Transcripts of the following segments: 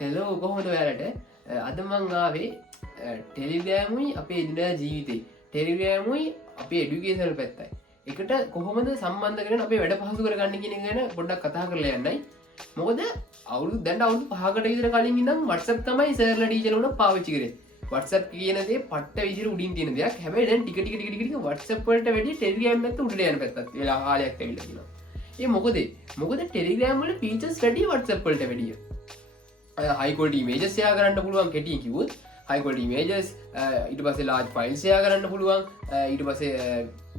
Hello කොහොමද ඔයාලට අද මං ආවේ ටෙලිග්‍රෑමුයි අපේ එදිනදා ජීවිතේ ටෙලිග්‍රෑමුයි අපේ එඩුකේෂනල් පැත්තයි එකට කොහොමද සම්බන්ධ කරගෙන අපේ වැඩ පහසු කරගන්න කියන එක ගැන පොඩ්ඩක් කතා කරලා යන්නයි. මොකද අවුරුදු දැන් අවුරුදු 5කට විතර කලින් ඉඳන් WhatsApp තමයි සර්ලා ටීචර්ලා උන පාවිච්චි කරේ. WhatsApp කියන දේ පට්ට විදිහට උඩින් තියෙන දෙයක්. හැබැයි දැන් ටික ටික WhatsApp වලට වැඩිය Telegram පැත්ත උඩට යන පැත්තත් වෙලා කාලයක් ඇවිල්ලා තියෙනවා. ඒ මොකද Telegram වල features වැඩිය WhatsApp වලට වැඩිය. high quality images share කරන්න පුළුවන් කෙටියෙන් කිව්වොත් high quality images ඊට පස්සේ large files share කරන්න පුළුවන් ඊට පස්සේ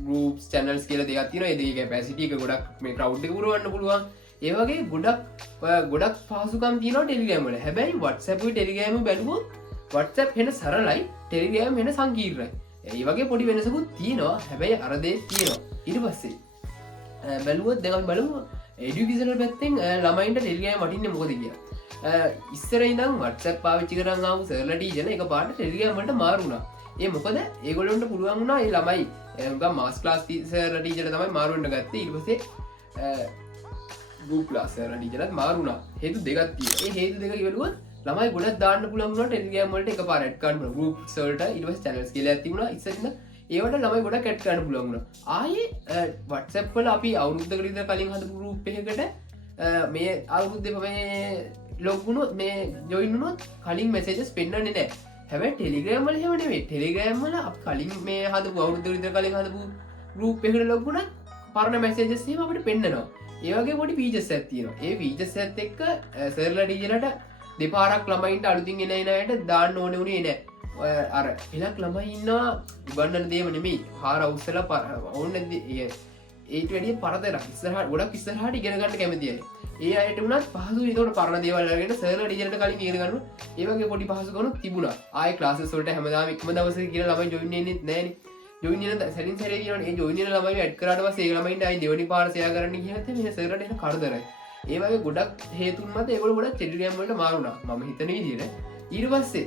groups channels කියලා දෙකක් තියෙනවා ඒ දෙකේ capacity එක ගොඩක් මේ crowd එක පුරවන්න පුළුවන් ඒ වගේ ගොඩක් පහසුකම් තියෙනවා Telegram වල. හැබැයි WhatsApp උයි Telegram උයි බැලුවොත් WhatsApp වෙන සරලයි Telegram වෙන සංකීර්ණයි. ඒ වගේ පොඩි වෙනසකුත් තියෙනවා. හැබැයි අර දේ තියෙනවා. ඊට පස්සේ බැලුවොත් දැන් අපි බලමු educational පැත්තෙන් ළමයින්ට Telegram වටින්නේ මොකද කියලා. ඉස්සර ඉඳන් WhatsApp පාවිච්චි කරන් ආපු සර්ලා ටීචර්ලා එකපාරට Telegram වලට මාරු වුණා. ඒ මොකද ඒගොල්ලන්ට පුළුවන් වුණා ඒ ළමයි නිකන් මාස් ක්ලාස් සර්ලා ටීචර්ලා තමයි මාරු වෙන්න ගත්තේ. ඊට පස්සේ group class සර්ලා ටීචර්ලාත් මාරු වුණා. හේතු දෙකක් තියෙනවා. ඒ හේතු දෙක ඉවලුවොත් ළමයි ගොඩක් දාන්න පුළුවන් වුණා Telegram වලට එකපාර ඇඩ් කරන්න පුළුවන්. groups වලට ඊට පස්සේ channels කියලා තිබුණා. ඉස්සරින්ද ඒවට ළමයි ගොඩක් ඇඩ් කරන්න පුළුවන් වුණා. ආයේ WhatsApp වල අපි අවුරුද්දකට විතර කලින් හදපු group එකකට මේ අවුරුද්දේ මේ ලොග්ගුණොත් මේ ජොයින්නුනොත් කලින් මෙසේජස් පෙන්වන්නේ නැහැ. හැබැයි Telegram වල එහෙම නෙවෙයි. Telegram වල කලින් මේ හදපු අවුරුද්ද විතර කලින් හදපු group එකකට ලොග්ගුණත් පරණ මෙසේජස් එහෙම අපිට පෙන්නනවා. ඒ වගේ පොඩි features එකක් තියෙනවා. ඒ features එකත් එක්ක සර්ලා ටීචර්ලාට දෙපාරක් ළමයින්ට අලුතින් එන අයට දාන්න ඕනේ උනේ නැහැ. අර එලක් ළමයි ඉන්නවා උගන්නන දේම නෙමෙයි. හාර අවුස්සලා ඕනේ ඒට වැඩිය පරතරක් ඉස්සරහට ගොඩක් ඉස්සරහට ඉගෙන ගන්න කැමති අය. ඒ අයට උනත් පහසු ඒකට පරණ දේවල් අරගෙන සර්ලා ටීචර්ට කලින් ඉගෙන ගන්න ඒ වගේ පොඩි පහසුකමක් තිබුණා. ආයේ ක්ලාසස් වලට හැමදාම එකම දවසේ කියලා ළමයි ජොයින් වෙන්නේ නැහනේ. ජොයින් වෙන සැරින් සැරේ කියනවනේ. ඒ ජොයින් වෙන ළමයි ඇඩ් කරාට පස්සේ ඒ ළමයින්ට ආයේ දෙවෙනි පාර ෂෙයා කරන්න කියහත් මේ සර්ලාට එන කරදරයි. ඒ වගේ ගොඩක් හේතුන් මත ඒගොල්ලෝ ගොඩක් Telegram වලට මාරු වුණා. මම හිතන විදිහට. ඊට පස්සේ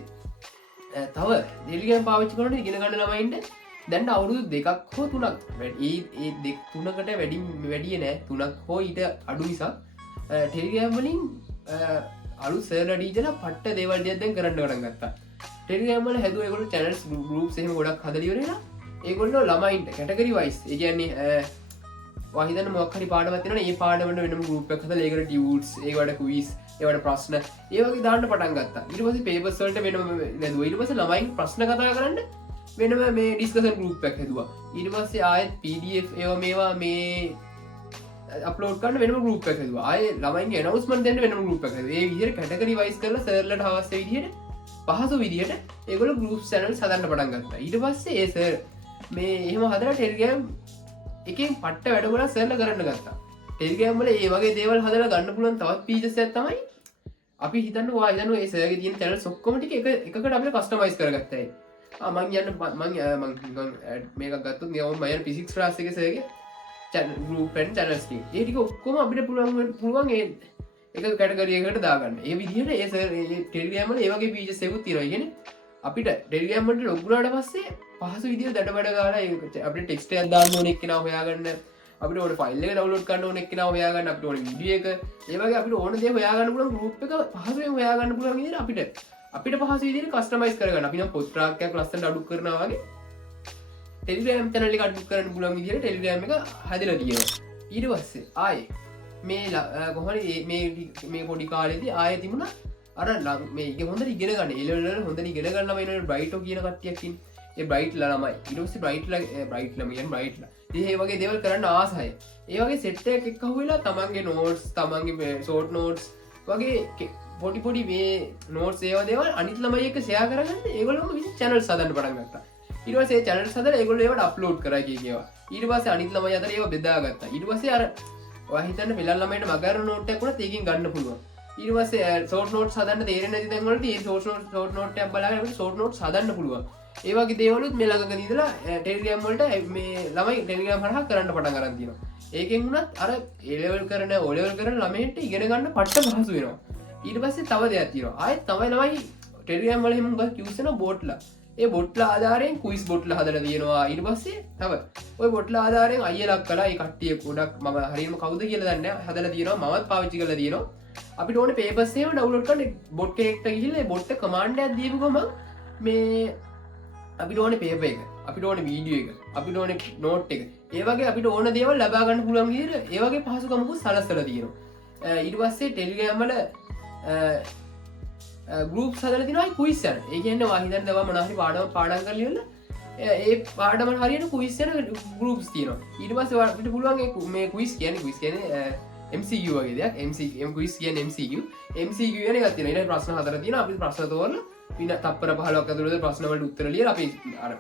තව Telegram පාවිච්චි කරනකොට ඉගෙන ගන්න ළමයින්ට දැන් අවුරුදු 2ක් හෝ 3ක් ඒ 3කට වැඩිය නෑ 3ක් හෝ ඊට අඩු නිසා Telegram වලින් අලුත් සර්ලා ටීචර්ලා පට්ට දේවල් ටිකක් දැන් කරන්න පටන් ගත්තා. Telegram වල හැදුවා ඒගොල්ලෝ channels groups එහෙම ගොඩක් හදලා ඉවරලා ඒගොල්ලෝ ළමයින්ට category wise ඒ කියන්නේ වහිතන්න මොකක් හරි පාඩමක් තියෙනවනේ ඒ පාඩමට වෙනම group එකක් හදලා ඒකට tunes ඒකට quiz ඒවට ප්‍රශ්න ඒ වගේ දාන්න පටන් ගත්තා. ඊට පස්සේ papers වලට වෙනම නේදුවා. ඊට පස්සේ ළමයින් ප්‍රශ්න කතා කරන්න වෙනම මේ ඩිස්කෂන් ගෲප් එකක් හැදුවා. ඊට පස්සේ ආයෙත් PDF ඒවා මේවා මේ අප්ලෝඩ් කරන්න වෙනම ගෲප් එකක් හැදුවා. ආයේ ළමයින්ගේ ඇනවුන්ස්මන්ට් දෙන්න වෙනම ගෲප් එකක් හැදුවා. ඒ විදිහට කැටගරි වයිස් කරලා සර්ලට අවශ්‍ය විදිහට පහසු විදිහට ඒගොල්ලෝ ගෲප් channels හදන්න පටන් ගත්තා. ඊට පස්සේ ඒ සර් මේ එහෙම හදලා Telegram එකෙන් පට්ට වැඩ ගොඩක් සර්ලා කරන්න ගත්තා. Telegram වල ඒ වගේ දේවල් හදලා ගන්න පුළුවන් තවත් features එකක් තමයි අපි හිතන්නේ ඒ සර්ගේ තියෙන channels ඔක්කොම ටික එකකට අපිට කස්ටමයිස් කරගත්තා. මං යන්න මේක ගත්තු නියම මයන් පිසික්ස් ක්ලාස් එකේ සර්ගේ group and channels ටික. ඒ ටික ඔක්කොම අපිට පුළුවන් ඒ එක කැටගරි එකකට දාගන්න. ඒ විදිහට ඒ සර් Telegram වල ඒ වගේ features එකකුත් තියෙනවා. ඒ කියන්නේ අපිට Telegram වලට log වුණාට පස්සේ පහසු විදිහට දඩබඩ ගාලා අපිට text එකක් දාන්න ඕන එක්කෙනා හොයාගන්න අපිට ඕන ෆයිල් එක ඩවුන්ලෝඩ් කරන්න ඕන එක්කෙනා හොයාගන්න අපිට ඕන වීඩියෝ එක ඒ වගේ අපිට ඕන දේ හොයාගන්න පුළුවන් group එක පහසුවෙන් හොයාගන්න පුළුවන් විදිහට අපිට පහසු විදිහට කස්ටමයිස් කරගන්න. අපි නම් පොත් රාක්කයක් ලස්සනට අඩු කරනවා වගේ Telegram channel එක අඩු කරන්න පුළුවන් විදිහට Telegram එක හදලා තියෙනවා. ඊට පස්සේ ආයේ මේ කොහොමද මේ පොඩි කාලේදී ආයේ තිබුණා අර මේ ඉගෙන හොඳට ඉගෙන ගන්න. ඒ level වල හොඳට ඉගෙන ගන්න ළමයි ඉන්නවා Brighto කියන කට්ටියක් ඉන්නේ. ඒ Bright ළමයි. ඊට පස්සේ Bright ළමයි කියන්නේ Bright ලා. ඉතින් මේ වගේ දේවල් කරන්න ආසයි. ඒ වගේ set එකක් එක්ක අහුවෙලා තමන්ගේ notes, තමන්ගේ short notes වගේ පොඩි මේ notes ඒවා දේවල් අනිත් ළමයි එක්ක share කරගන්න ඒගොල්ලෝම විසින් channels හදන්න පටන් ගත්තා. ඊට පස්සේ channels හදලා ඒගොල්ලෝ ඒවට upload කරා කියනවා. ඊට පස්සේ අනිත් ළමයි අතර ඒවා බෙදාගත්තා. ඊට පස්සේ අර ඔයා හිතන්න පෙළල් ළමයින්ට මගහර note එකක් උනත් ඒකෙන් ගන්න පුළුවන්. ඊට පස්සේ short notes හදන්න තේරෙන්නේ නැති තැන් වලදී ඒ short note එකක් බලාගෙන අපිට short notes හදන්න පුළුවන්. ඒ වගේ දේවලුත් මේ ළඟකදී ඉඳලා Telegram වලට මේ ළමයි Telegram හරහා කරන්න පටන් ගන්න තියෙනවා. ඒකෙන් උනත් අර A level කරන O level කරන ළමයින්ට ඉගෙන ගන්න පට්ට පහසු වෙනවා. ඊට පස්සේ තව දෙයක් තියෙනවා. ආයෙත් තමයි ළමයි Telegram වල එහෙම ගොඩක් use කරන බෝට්ලා. ඒ බොට්ලා ආධාරයෙන් කුයිස් බොට්ලා හදලා තියෙනවා. ඊට පස්සේ තව ওই බොට්ලා ආධාරයෙන් අයියලක් කළා. ඒ කට්ටිය ගොඩක් මම හරියම කවුද කියලා දන්නේ නැහැ. හදලා තියෙනවා. මමත් පාවිච්චි කරලා තියෙනවා. අපිට ඕනේ papers එහෙම download කරන්න bot කෙනෙක්ට ගිහිල්ලා ඒ bot එක command එකක් දීපු ගමන් මේ අපිට ඕනේ paper එක, අපිට ඕනේ video එක, අපිට ඕනේ note එක, ඒ වගේ අපිට ඕන දේවල් ලබා ගන්න පුළුවන් විදිහට ඒ වගේ පහසුකමකුත් සලස්සලා තියෙනවා. ඊට පස්සේ Telegram වල groups හදලා තියෙනවා quiz යන. ඒ කියන්නේ වා හිතන්න දවා මොනවා හරි පාඩම් කරලා ඉවරලා ඒ පාඩම හරියට quiz යන groups තියෙනවා. ඊට පස්සේ අපිට පුළුවන් මේ quiz කියන්නේ MCQ වගේ දෙයක්. quiz කියන්නේ MCQ කියන එකක් තියෙනවා. ඊට ප්‍රශ්න හතර තියෙනවා. අපි ප්‍රශ්න තෝරලා වින තප්පර 15ක් ඇතුළත ප්‍රශ්න වලට උත්තර ලියලා අපි අර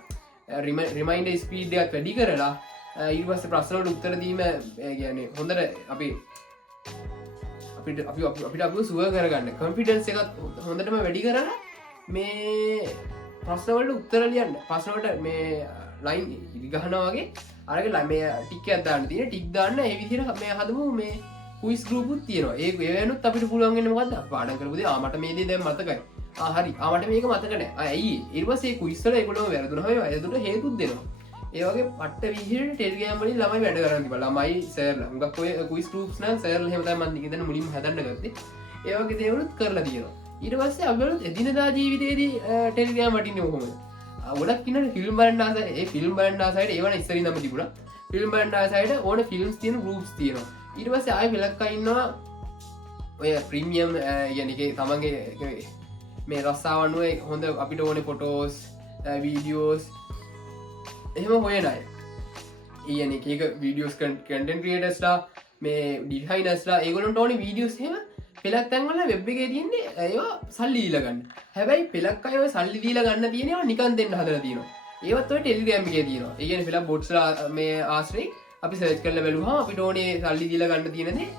රිමයින්ඩර් ස්පීඩ් එකක් වැඩි කරලා ඊට පස්සේ ප්‍රශ්න වලට උත්තර දීම කියන්නේ හොඳට අපිට අපිව සුව කරගන්න කොන්ෆිඩන්ස් එකත් හොඳටම වැඩි කරලා මේ ප්‍රශ්න වලට උත්තර ලියන්න. ප්‍රශ්න වලට මේ ලයින් ඉදි ගහනවා වගේ අරගෙන මේ ටික් එකක් දාන්න තියෙන ටික් දාන්න ඒ විදිහට මේ හදමු මේ quiz group උත් තියෙනවා. ඒ වෙනුත් අපිට පුළුවන් වෙන්නේ මොකද්ද? පාඩම් කරපු දේ මට මේ දේ දැන් මතකයි. හරි මට මේක මතක නෑ. ඇයි ඊට පස්සේ quiz වල ඒගොල්ලෝ වැරදුනම වැරදුනට හේතුත් දෙනවා. ඒ වගේ පට්ට විදිහට Telegram වලින් ළමයි වැඩ කරන් තිබ්බා. ළමයි සර්ලා හුඟක් ඔය quiz groups නම් සර්ලා එහෙම තමයි මම ඉතින් මුලින්ම හදන්න ගත්තේ. ඒ වගේ දේවලුත් කරලා තියෙනවා. ඊට පස්සේ අපිට එදිනදා ජීවිතේදී Telegram වටින්නේ කොහොමද? ගොඩක් ඉන්නනේ ෆිල්ම් බලන්න ආසයි. ඒ ෆිල්ම් බලන්න ආසයිට ඒවන ඉස්සරින් නම් තිබුණා. ෆිල්ම් බලන්න ආසයිට ඕන ෆිල්ම්ස් තියෙන groups තියෙනවා. ඊට පස්සේ ආයෙ පෙලක්කා ඉන්නවා ඔය ප්‍රීමියම් කියන්නේ තමන්ගේ මේ රස්සාවන්ුවේ හොඳ අපිට ඕනේ ෆොටෝස් වීඩියෝස් එහෙම හොයන අය. ඊයන එක වීඩියෝස් කන්ටෙන්ට් ක්‍රියේටර්ස්ලා මේ ඩිසයිනර්ස්ලා ඒගොල්ලන්ට ඕනේ වීඩියෝස් එහෙම පෙලක් තැන්වල වෙබ් එකේ තියෙන්නේ ඒවා සල්ලි දීලා ගන්න. හැබැයි පෙලක් අය ඔය සල්ලි දීලා ගන්න තියෙනවා නිකන් දෙන්න හදලා තියෙනවා. ඒවත් ඔය Telegram එකේ තියෙනවා. ඒ කියන්නේ පෙලක් බොට්ස්ලා මේ ආශ්‍රයෙන් අපි සර්ච් කරලා බැලුවම අපිට ඕනේ සල්ලි දීලා ගන්න තියෙන දේ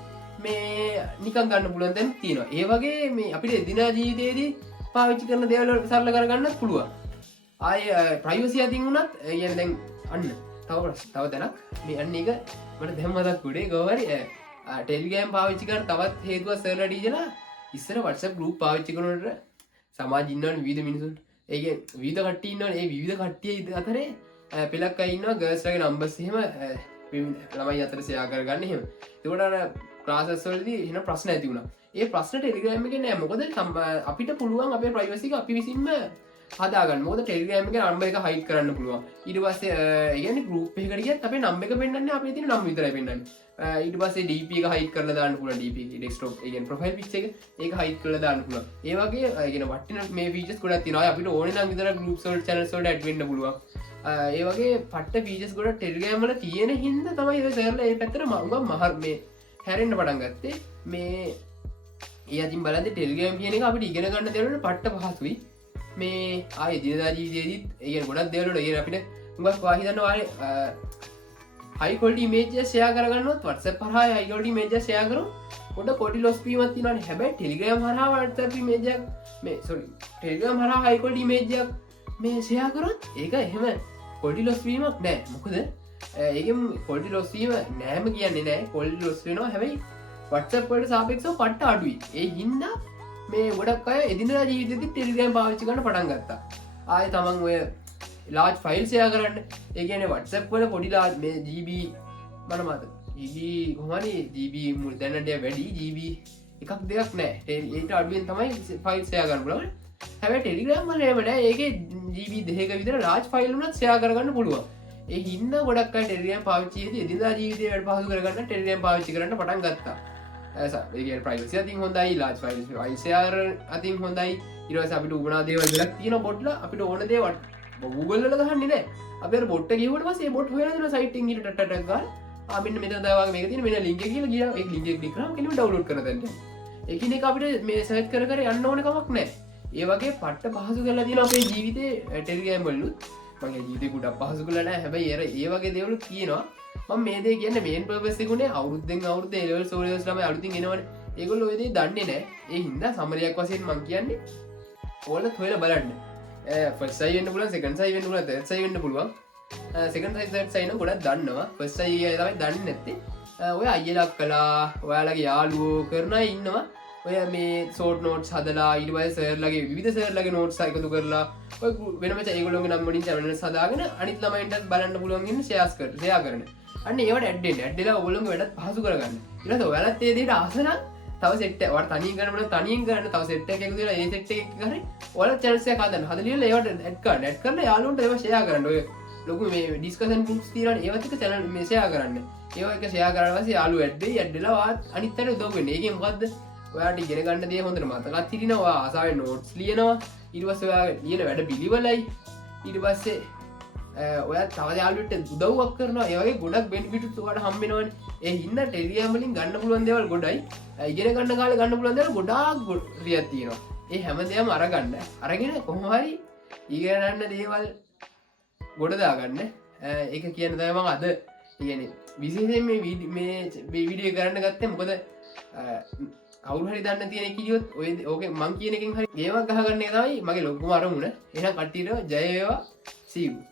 මේ නිකන් ගන්න පුළුවන් දැන් තියෙනවා. ඒ වගේ මේ අපිට එදිනා ජීවිතේදී පාවිච්චි කරන දේවල් සරල කරගන්නත් පුළුවන්. ආයේ ප්‍රයිවසි අතින් උනත් يعني දැන් අන්න තව දැනක් මේ අන්න එක මට දැන් මතක් උනේ ගෝවරි Telegram පාවිච්චි කරන තවත් හේතුවක් සර්ලා ඩීජලා ඉස්සර WhatsApp group පාවිච්චි කරනකොට සමාජ ඉන්නවනේ විවිධ මිනිසුන්. ඒ කියන්නේ විවිධ කට්ටිය ඉන්නවනේ. ඒ විවිධ කට්ටිය අතරේ පෙලක් අය ඉන්නවා ගර්ල්ස් ලගේ නම්බර්ස් එහෙම ළමයි අතර ෂෙයා කරගන්න එහෙම. ඒකට අර ක්ලාසස් වලදී එන ප්‍රශ්න ඇති වුණා. ඒ ප්‍රශ්න Telegram එකේ නෑ. මොකද අපිට පුළුවන් අපේ ප්‍රයිවසි එක අපි විසින්ම හදාගන්න. මොකද Telegram එකේ නම්බර් එක හයිඩ් කරන්න පුළුවන්. ඊට පස්සේ يعني group එකකට ගියත් අපේ නම්බර් එක පෙන්නන්නේ අපේ තියෙන නම විතරයි පෙන්නන්නේ. ඊට පස්සේ DP එක හයිඩ් කරලා දාන්න පුළුවන්. DP desktop ඒ කියන්නේ profile picture එක ඒක හයිඩ් කරලා දාන්න පුළුවන්. ඒ වගේ يعني වටින මේ features ගොඩක් තියෙනවා. අපිට ඕනේ නම් විතර groups වල channels වලට add වෙන්න පුළුවන්. ඒ වගේ පට්ට features ගොඩක් Telegram වල තියෙන හින්දා තමයි ඒ සර්ලා මේ පැත්තට මේ හැරෙන්න පටන් ගත්තේ. මේ ඒ අතින් බලද්දි Telegram කියන එක අපිට ඉගෙන ගන්න දේවල්වල පට්ට පහසුයි. මේ ආයේ දිනදා ජීවිතේදීත් ඒ කියන්නේ ගොඩක් දේවල් වල අපිට හුඟක් වාහි දන්නවා high quality images share කරගන්නවත් WhatsApp හරහා high quality images share කරොත් පොඩ කොටි loss වීමක් තියෙනවානේ. හැබැයි Telegram හරහා WhatsApp image එකක් Telegram හරහා high quality image එකක් මේ share කරොත් ඒක එහෙම කොටි loss වීමක් නෑ. මොකද ඒකෙන් කොටි loss වීම නෑම කියන්නේ නෑ. කොටි loss වෙනවා. හැබැයි WhatsApp වලට සාපේක්ෂව පට්ට අඩුයි. ඒ හින්දා මේ ගොඩක් අය එදිනදා ජීවිතේදී Telegram පාවිච්චි කරන්න පටන් ගත්තා. ආයේ තමන් ඔය large file share කරන්න. ඒ කියන්නේ WhatsApp වල පොඩි large මේ GB මම මත GB කොහොමද GB මුල් දැනට වැඩි GB එකක් දෙකක් නෑ. ඒකට අඩුවෙන් තමයි file share කරන්න පුළුවන්. හැබැයි Telegram වල එහෙම නෑ. ඒකේ GB දෙකක විතර large file උනත් share කරගන්න පුළුවන්. ඒ හින්දා ගොඩක් අය Telegram පාවිච්චි කරද්දී එදිනදා ජීවිතේ වැඩ පහසු කරගන්න Telegram පාවිච්චි කරන්න පටන් ගත්තා. ඒ ප්‍රයිවසි අතින් හොඳයි large file share අතින් හොඳයි. ඊට පස්සේ අපිට උගුණා දේවල් ගොඩක් තියෙනවා බොට්ලා අපිට ඕන දේවල් Google වල ගහන්නේ නැහැ. අපි අර බොට් එක ගිහුවට පස්සේ ඒ බොට් හොයලා දෙන සයිට් එකකින් ඊට ටටටක් ගාලා මෙන්න මෙතන දාවාගේ මේක තියෙන මෙන්න ලින්ක් එක කියලා ගියා. ඒ ලින්ක් එක ක්ලික් කරාම කෙනෙක් ඩවුන්ලෝඩ් කරලා දෙන්න. ඒකින් එක අපිට මේ සර්ච් කර කර යන්න ඕන කමක් නැහැ. ඒ වගේ පට්ට පහසු කරලා තියෙනවා අපේ ජීවිතේ Telegram වලුත්. මගේ ජීවිතේ ගොඩක් පහසු කරලා නැහැ. හැබැයි ඒ වගේ දේවල් තියෙනවා. මම මේ දේ කියන්නේ මේන් පර්පස් එකනේ අවුරුද්දෙන් අවුරුද්ද ඒ ලෙවල් සෝලියර්ස් ළමයි අලුතින් එනවනේ. ඒගොල්ලෝ ඔය දේ දන්නේ නැහැ. ඒ හින්දා සමරියක් වශයෙන් මම කියන්නේ ඕලත් හොයලා බලන්න. ෆස්ට් සයි වෙන්න පුළුවන්, සෙකන්ඩ් සයි වෙන්න පුළුවන්, තර්ඩ් සයි වෙන්න පුළුවන්. සෙකන්ඩ් සයි තර්ඩ් සයි නම් ගොඩක් දන්නවා. ෆස්ට් සයි තමයි දන්නේ නැත්තේ. ඔය අයියලා අක්කලා ඔයාලගේ යාළුවෝ කරන අය ඉන්නවා. ඔය මේ ෂෝට් නෝට්ස් හදලා ඊට පස්සේ සර්ලගේ විවිධ සර්ලගේ නෝට්ස් එකතු කරලා ඔය වෙනම ඒගොල්ලෝගේ නම් වලින් channels හදාගෙන අනිත් ළමයින්ටත් බලන්න පුළුවන් ඉන්න ෂෙයාර් කරන. අන්න ඒවට ඇඩ් වෙන්න. ඇඩ් වෙලා ඔයගොල්ලෝගේ වැඩත් පහසු කරගන්න. ඊට පස්සේ ඔයාලත් ඒ දෙයට ආස නම් තව සෙට් වට තනින් කරන තනින් කරන්න තව සෙට් එකක් දීලා ඒ සෙට් එක කරේ ඔයාලා channels එක හදන්න හදලා ඒවට ඇඩ් කරලා යාළුවන්ට ඒවා ෂෙයා කරන්න ඔය ලොකු මේ ඩිස්කෂන් ගෲප්ස් තියෙනවානේ ඒවත් එක channel මේ ෂෙයා කරන්න ඒවා එක ෂෙයා කරලා පස්සේ යාළුවෝ ඇඩ් වෙයි ඇඩ් වෙලා වාත් අනිත් අයට උදව් වෙන්නේ ඒකෙන් මොකද්ද ඔයාලට ඉගෙන ගන්න දේ හොඳට මතකත් හිටිනවා ආසාවෙන් නෝට්ස් ලියනවා ඊට පස්සේ ඔයාලා ලියන වැඩ පිළිවෙලයි ඊට පස්සේ ඔයා තව යාළුවෙක්ට උදව්වක් කරනවා ඒ වගේ ගොඩක් බෙනිෆිට්ස් ඔයාලට හම්බ වෙනවනේ ඒ හින්දා ටෙලිග්‍රෑම් වලින් ගන්න පුළුවන් දේවල් ගොඩයි ඉගෙන ගන්න කාලේ ගන්න පුළුවන් දේවල් ගොඩාක් රියක් තියෙනවා ඒ හැමදේම අරගන්න අරගෙන කොහොම හරි ඉගෙන ගන්න දේවල් ගොඩ දාගන්න ඒක කියන තමයි මම අද කියන්නේ විශේෂයෙන් මේ වීඩියෝ කරන්න ගත්තේ මොකද කවුරු හරි දන්න තියෙන කිව්වොත් ඔය ඕකේ මං කියන එකෙන් හරි ගේමක් ගහගන්න එක තමයි මගේ ලොකුම අරමුණ එහෙනම් කට්ටියට ජය වේවා see you